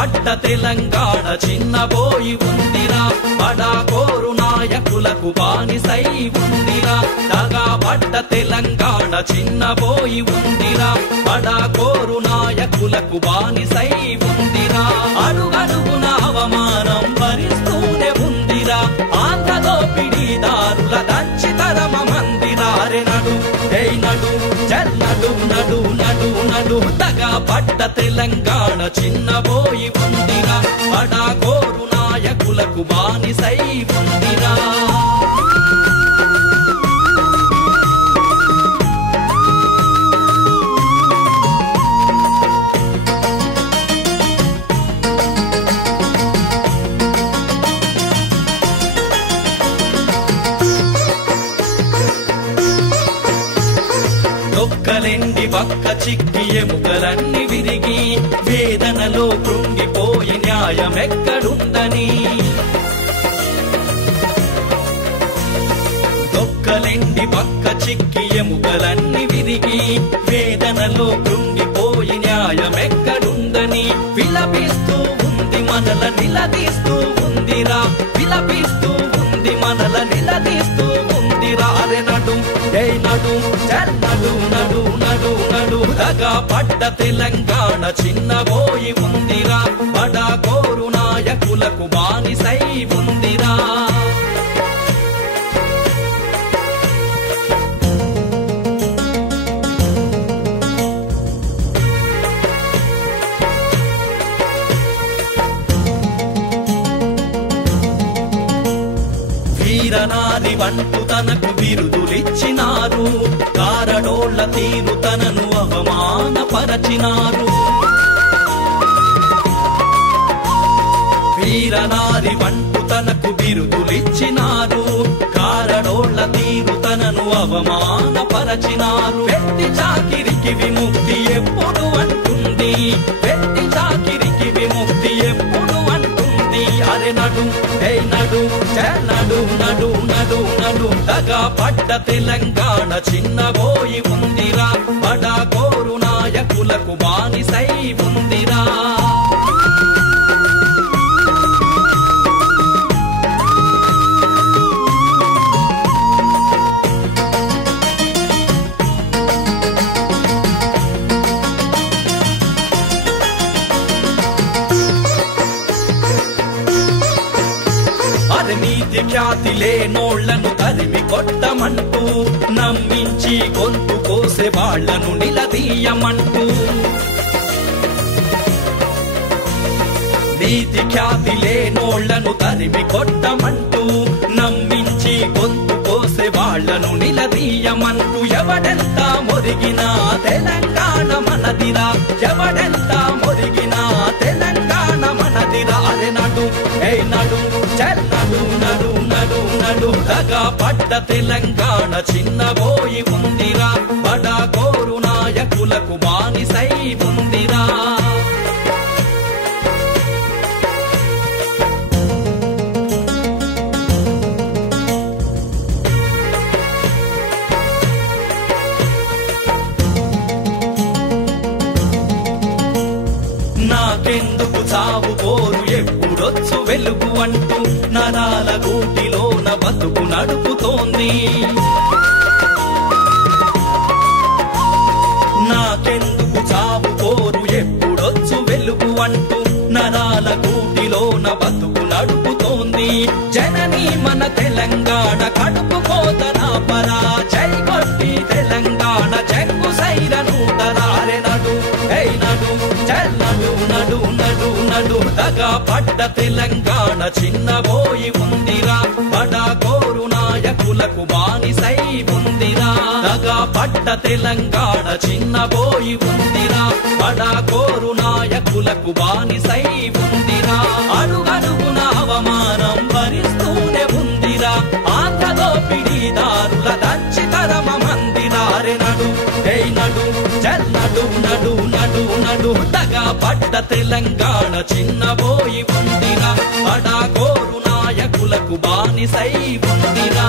పడ్డ తెలంగాణ చిన్నబోయి ఉందిరా బడాకోరు నాయకులకు బానిసై ఉందిరా దగా పడ్డ తెలంగాణ చిన్నబోయి ఉందిరా బడాకోరు నాయకులకు బానిసై ఉందిరా అడుగడుగున అవమానం భరిస్తూనే ఉందిరా ఆంధ్ర దోపిడీదారుల దంచితరమ మందిరారె నడు ఏయ్ నడు చల్లడు నడు నడు నడు దగా పడ్డ తెలంగాణ చిన్నబోయి ఉందిరా బడాకోరు నాయకులకు బానిసై ఉందిరా దొక్కలెండి పక్క చిక్కి ఎముకలన్నీ విరిగి వేదనలో కృంగిపోయి న్యాయమెక్కడుందని దొక్కలెండి పక్క చిక్కి ఎముకలన్నీ విరిగి వేదనలో కృంగిపోయి న్యాయమెక్కడుందని విలపిస్తూ ఉంది మనల నిలదీస్తూ ఉందిరా విలపిస్తూ ఉంది మనల నిలదీస్తూ ఉందిరా అరె నడు ఏయ్ నడు చల్లడు నడు నడు నడు దగా పడ్డ తెలంగాణ చిన్నబోయి ఉందిరా బడాకోరు నాయకులకు బానిసై ఉందిరా వీరనారి వంటు తనకు బిరుదులిచ్చినారు కారడోళ్ల తీరు తనను అవమానపరచినారు వీరనారి వంటు తనకు బిరుదులిచ్చినారు కారడోళ్ల తీరు తనను అవమానపరచినారు పెట్టి చాకిరికి విముక్తి ఎప్పుడు అంటుంది పెట్టి చాకిరికి విముక్తి ఎప్పుడు అంటుంది అరె నడు ఏయ్ నడు నడు నడు నడు నడు దగా పడ్డ తెలంగాణ చిన్నబోయి ఉందిరా బడాకోరు నాయకులకు బానిసై ఉందిరా నీతి ఖ్యాతి లేనోళ్లను తరిమి కొట్టమంటూ నమ్మించి గొంతు కోసే వాళ్లను నిలదీయమంటూ నీతి ఖ్యాతి లేనోళ్లను తరిమి కొట్టమంటూ నమ్మించి గొంతు కోసే వాళ్లను నిలదీయమంటూ ఎవడెంత మొరిగినా తెలంగాణ మనదిరా ఎవడెంత మొరిగినా తెలంగాణ మనదిరా అరె నడు ఏయ్ నడు చల్లడు నడు నడు నడు దగా పడ్డ తెలంగాణ చిన్నబోయి ఉందిరా బడాకోరు నాయకులకు బానిసై ఉందిరా నాకెందుకు చావు పోరు ఎప్పుడొచ్చు వెలుగు అంటూ నరాల గూటిలోన బతుకు నడుపుతోంది నాకెందుకు చావు పోరు ఎప్పుడొచ్చు వెలుగు అంటూ నరాల గూటిలోన బతుకు నడుపుతోంది జనని మన తెలంగాణ కడుపు కోతనా పరా జై కొట్టి తెలంగాణ చెక్కు సైరను తరారె నడు ఏయ్ నడు చల్లడు నడు నడు నడు దగా పడ్డ తెలంగాణ చిన్నబోయి ఉందిరా బడాకోరు నాయకులకు బానిసై ఉందిరా దగా పడ్డ తెలంగాణ చిన్నబోయి ఉందిరా బడాకోరు నాయకులకు బానిసై ఉందిరా అడుగడుగున అవమానం భరిస్తూనే ఉందిరా ఆంధ్ర దోపిడీదారుల దంచితరమ మందిరారె నడు ఏయ్ నడు చల్లడు నడు నడు నడు దగా పడ్డ తెలంగాణ చిన్నబోయి ఉందిరా బడాకోరు నాయకులకు బానిసై ఉందిరా